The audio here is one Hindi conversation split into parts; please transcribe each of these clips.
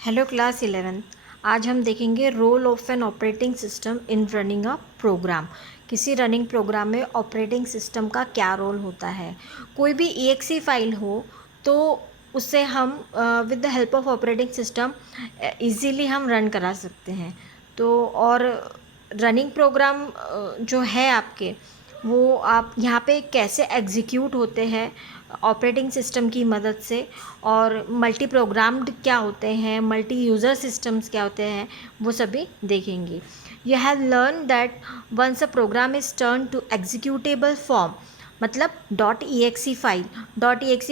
Hello class 11। आज हम देखेंगे role of an operating system in running a program. किसी रनिंग प्रोग्राम में ऑपरेटिंग सिस्टम का क्या रोल होता है। कोई भी EXE फाइल हो तो उसे हम with the help of operating system easily हम रन करा सकते हैं। तो और रनिंग प्रोग्राम जो है आपके, वो आप यहाँ पे कैसे एग्जीक्यूट होते हैं ऑपरेटिंग सिस्टम की मदद से, और मल्टी प्रोग्राम्ड क्या होते हैं, मल्टी यूज़र सिस्टम्स क्या होते हैं, वो सभी देखेंगे। You have learn that once a program is turn to executable form, मतलब .exe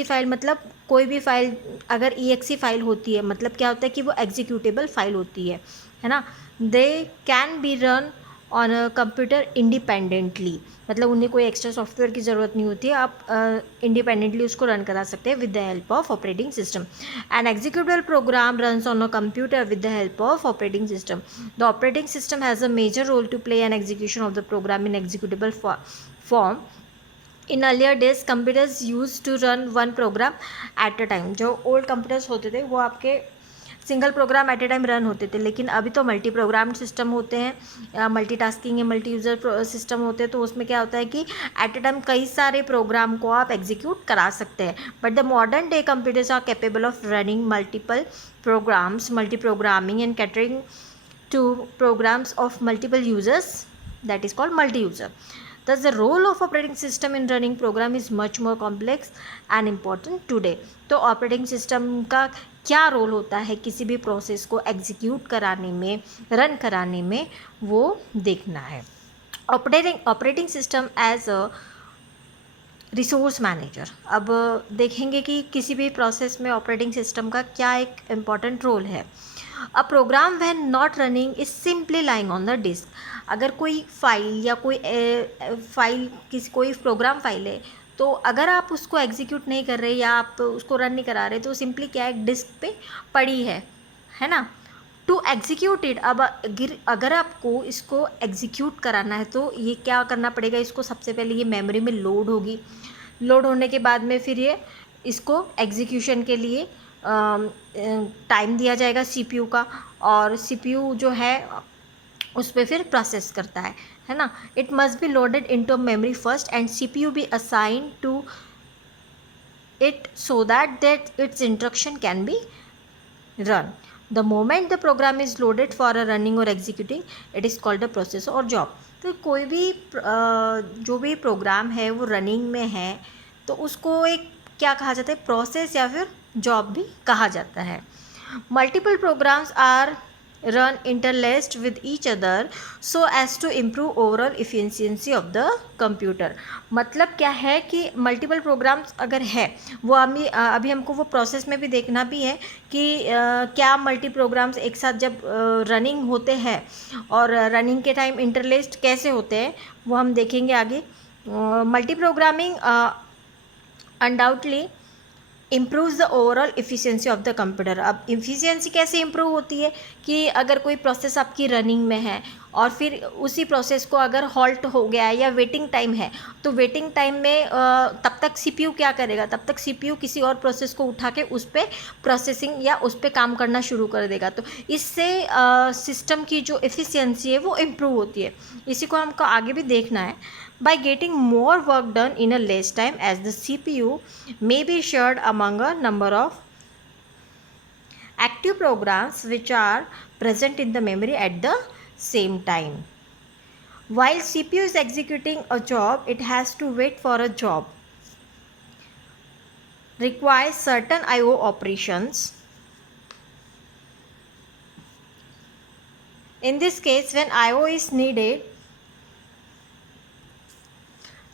फाइल मतलब कोई भी फाइल अगर EXE फाइल होती है मतलब क्या होता है कि वो एग्जीक्यूटेबल फाइल होती है ना। They can be run on a computer independently, मतलब उन्हें कोई एक्स्ट्रा सॉफ्टवेयर की ज़रूरत नहीं होती है, आप इंडिपेंडेंटली उसको रन करा सकते हैं with the help of operating system. An executable program runs on a computer with the help of operating system. The operating system has a major role to play an execution of the program in executable form. In earlier days computers use to run one program at a time. जो ओल्ड कंप्यूटर्स होते थे वो आपके single program at a time run होते थे, लेकिन अभी तो मल्टी प्रोग्राम सिस्टम होते हैं, मल्टी टास्किंग या मल्टी यूज़र सिस्टम होते हैं। तो उसमें क्या होता है कि एट ए टाइम कई सारे प्रोग्राम को आप एग्जीक्यूट करा सकते हैं। But the modern day computers are capable of running multiple programs, multi programming and catering to programs of multiple users, that is called multi-user. Thus the role of operating system in running program is much more complex and important today. तो ऑपरेटिंग सिस्टम का क्या रोल होता है किसी भी प्रोसेस को एग्जीक्यूट कराने में, रन कराने में, वो देखना है। Operating system as a resource manager. अब देखेंगे कि किसी भी प्रोसेस में ऑपरेटिंग सिस्टम का क्या एक इम्पॉर्टेंट रोल है। A program when not running is simply lying on the disk. अगर कोई फाइल या कोई प्रोग्राम फाइल है, तो अगर आप उसको एग्जीक्यूट नहीं कर रहे या आप उसको रन नहीं करा रहे, तो सिंपली क्या है, डिस्क पे पड़ी है ना। टू एग्जीक्यूट इट, अब अगर आपको इसको एग्जीक्यूट कराना है तो ये क्या करना पड़ेगा, इसको सबसे पहले ये मेमोरी में लोड होगी। लोड होने के बाद में फिर ये इसको एग्जीक्यूशन के लिए टाइम दिया जाएगा CPU का, और CPU जो है उस पर फिर प्रोसेस करता है ना। It must be loaded into memory first and CPU be assign to it so that its instruction can be run. The moment the program is loaded for a running or executing, it is called a process or job. तो कोई भी जो भी प्रोग्राम है वो रनिंग में है तो उसको एक क्या कहा जाता है, प्रोसेस या फिर जॉब भी कहा जाता है। Multiple programs are run interlaced with each other so as to improve overall efficiency of the computer। मतलब क्या है कि मल्टीपल प्रोग्राम्स अगर है, वो अभी हमको वो प्रोसेस में भी देखना भी है कि क्या मल्टी प्रोग्राम्स एक साथ जब रनिंग होते हैं और रनिंग के टाइम इंटरलेस्ड कैसे होते हैं, वो हम देखेंगे आगे। Multi programming undoubtedly improve the overall efficiency of the computer. अब इफ़िशियंसी कैसे इम्प्रूव होती है कि अगर कोई प्रोसेस आपकी रनिंग में है और फिर उसी प्रोसेस को अगर हॉल्ट हो गया है या वेटिंग टाइम है, तो वेटिंग टाइम में तब तक CPU क्या करेगा, तब तक CPU किसी और प्रोसेस को उठा के उस पर प्रोसेसिंग या उस पर काम करना शुरू कर देगा। तो इससे सिस्टम की जो एफिशिएंसी है वो इम्प्रूव होती है। इसी को हमको आगे भी देखना है। By getting more work done in a less time, as the CPU may be shared among a number of active programs which are present in the memory at the same time. While CPU is executing a job, it has to wait for a job, requires certain IO operations. In this case, when IO is needed,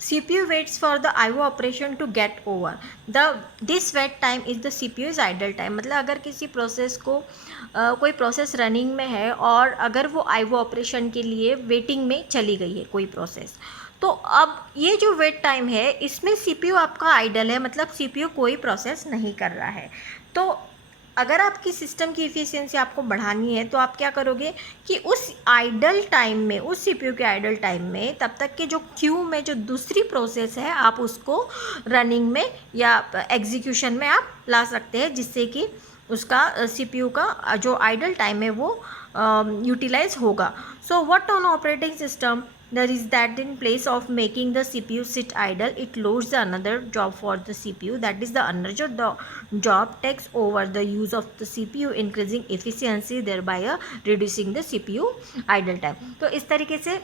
CPU waits for the IO operation to get over. This wait time is the CPU's idle time। मतलब अगर किसी प्रोसेस को कोई प्रोसेस रनिंग में है और अगर वो IO ऑपरेशन के लिए वेटिंग में चली गई है कोई प्रोसेस, तो अब ये जो वेट टाइम है इसमें CPU आपका आइडल है, मतलब CPU कोई प्रोसेस नहीं कर रहा है। तो अगर आपकी सिस्टम की इफ़िशियंसी आपको बढ़ानी है तो आप क्या करोगे कि उस आइडल टाइम में, उस CPU के आइडल टाइम में तब तक के जो क्यू में जो दूसरी प्रोसेस है आप उसको रनिंग में या एग्जीक्यूशन में आप ला सकते हैं, जिससे कि उसका सीपीयू का जो आइडल टाइम है वो यूटिलाइज होगा. So what on operating system there is that in place of making the CPU sit idle, it loads the another job for the CPU, that is the another job takes over the use of the CPU, increasing efficiency, thereby reducing the CPU idle time. तो इस तरीके से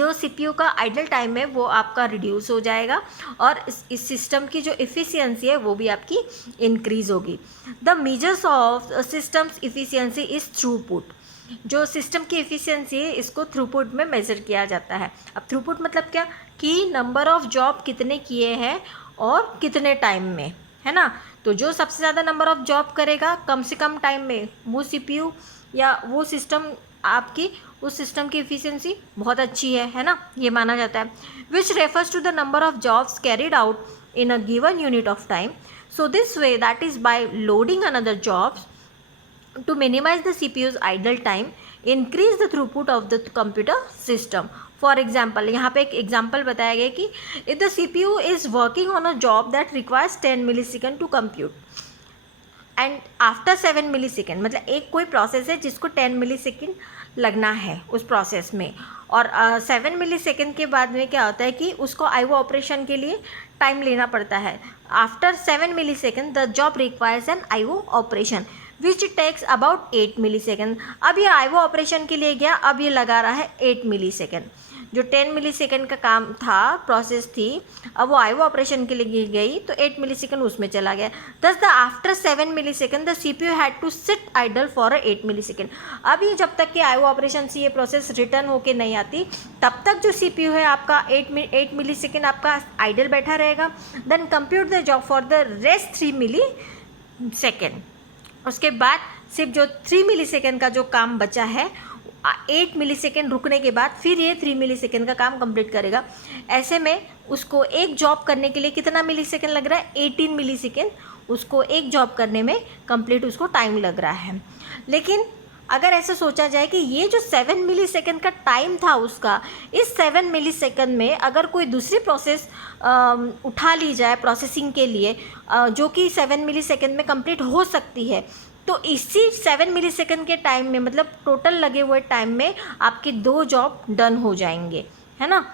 जो CPU का आइडल टाइम है वो आपका रिड्यूस हो जाएगा और इस सिस्टम की जो इफ़िशियंसी है वो भी आपकी इंक्रीज़ होगी. The measures of systems efficiency is throughput. जो सिस्टम की इफ़िशियंसी है इसको थ्रूपुट में मेज़र किया जाता है. अब थ्रूपुट मतलब क्या कि नंबर ऑफ़ जॉब कितने किए हैं और कितने टाइम में, है ना. तो जो सबसे ज़्यादा नंबर ऑफ़ जॉब करेगा कम से कम टाइम में, वो CPU या वो सिस्टम, आपकी उस सिस्टम की इफ़िशियंसी बहुत अच्छी है ना, ये माना जाता है. Which refers to the number of jobs carried out in a given unit of time. So this way, that is by loading another jobs to minimize the CPU's idle time, increase the throughput of the computer system. For example, यहाँ पे एक एग्जाम्पल बताया गया कि if the CPU is working on a job that requires 10 millisecond to compute and after 7 millisecond, मतलब एक कोई प्रोसेस है जिसको 10 मिलीसेकेंड लगना है उस प्रोसेस में, और 7 मिलीसेकेंड के बाद में क्या होता है कि उसको आईओ ऑपरेशन के लिए टाइम लेना पड़ता है. After 7 millisecond the job requires an IO operation which takes about 8 millisecond. अब ये आईओ ऑपरेशन के लिए गया, अब ये लगा रहा है 8 मिलीसेकेंड. जो 10 मिलीसेकेंड का काम था, प्रोसेस थी, अब वो आईओ ऑपरेशन के लिए गई तो 8 मिलीसेकेंड उसमें चला गया. दस the after 7 millisecond the CPU had to sit idle for 8 millisecond. अब ये जब तक कि आईओ ऑपरेशन से ये प्रोसेस रिटर्न होके नहीं आती तब तक जो CPU है आपका 8 मिलीसेकेंड आपका आइडल बैठा रहेगा. Then compute the job for the rest 3 millisecond. उसके बाद सिर्फ जो 3 मिलीसेकेंड का जो काम बचा है, 8 मिलीसेकेंड रुकने के बाद फिर ये 3 मिलीसेकेंड का काम कंप्लीट करेगा. ऐसे में उसको एक जॉब करने के लिए कितना मिलीसेकेंड लग रहा है? 18 मिलीसेकेंड उसको एक जॉब करने में कंप्लीट उसको टाइम लग रहा है. लेकिन अगर ऐसा सोचा जाए कि ये जो 7 मिलीसेकेंड का टाइम था उसका, इस 7 मिलीसेकेंड में अगर कोई दूसरी प्रोसेस उठा ली जाए प्रोसेसिंग के लिए, जो कि 7 मिलीसेकेंड में कंप्लीट हो सकती है, तो इसी 7 मिलीसेकेंड के टाइम में, मतलब टोटल लगे हुए टाइम में आपकी 2 जॉब डन हो जाएंगे, है ना.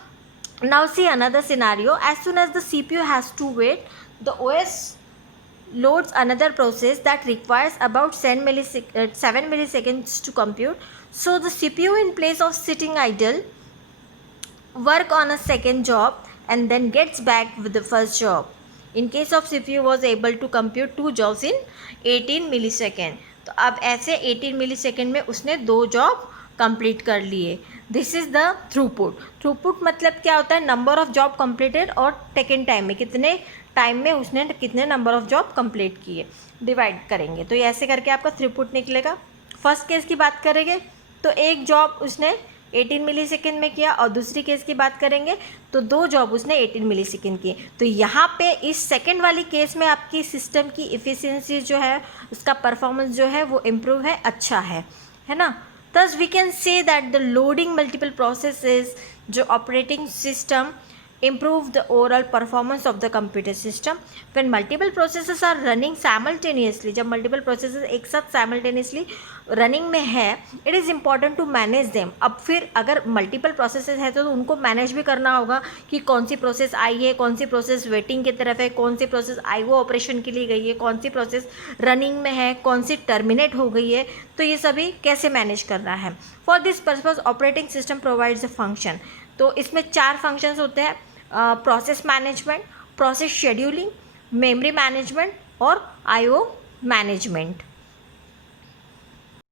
Now see another scenario. As soon as the CPU has to wait, the OS loads another process that requires about 7 milliseconds to compute. So the CPU, in place of sitting idle, work on a second job and then gets back with the first job. In case of CPU was able to compute 2 jobs in 18 millisecond. तो अब ऐसे 18 मिलीसेकेंड में उसने 2 जॉब कंप्लीट कर लिए. This is the throughput. Throughput मतलब क्या होता है? नंबर ऑफ़ जॉब कंप्लीटेड और टेकन टाइम में, कितने टाइम में उसने कितने नंबर ऑफ़ जॉब कंप्लीट किए, डिवाइड करेंगे तो ये ऐसे करके आपका थ्रूपुट निकलेगा. फर्स्ट केस की बात करेंगे तो एक जॉब उसने 18 मिलीसेकेंड में किया, और दूसरी केस की बात करेंगे तो 2 जॉब उसने 18 मिलीसेकेंड की. तो यहाँ पे इस सेकंड वाली केस में आपकी सिस्टम की इफ़िशियंसी जो है, उसका परफॉर्मेंस जो है वो इम्प्रूव है, अच्छा है ना. Thus we can say that the loading multiple processes जो operating system improve the overall performance of the computer system. When multiple processes are running simultaneously, जब multiple processes एक साथ simultaneously running में है, it is important to manage them. अब फिर अगर multiple processes है तो उनको manage भी करना होगा कि कौन सी process आई है, कौन सी process waiting की तरफ है, कौन सी process IO operation के लिए गई है, कौन सी process running में है, कौन सी terminate हो गई है, तो ये सभी कैसे manage करना है. For this purpose operating system provides a function. तो इसमें 4 functions होते हैं: process management, process scheduling, memory management और IO मैनेजमेंट.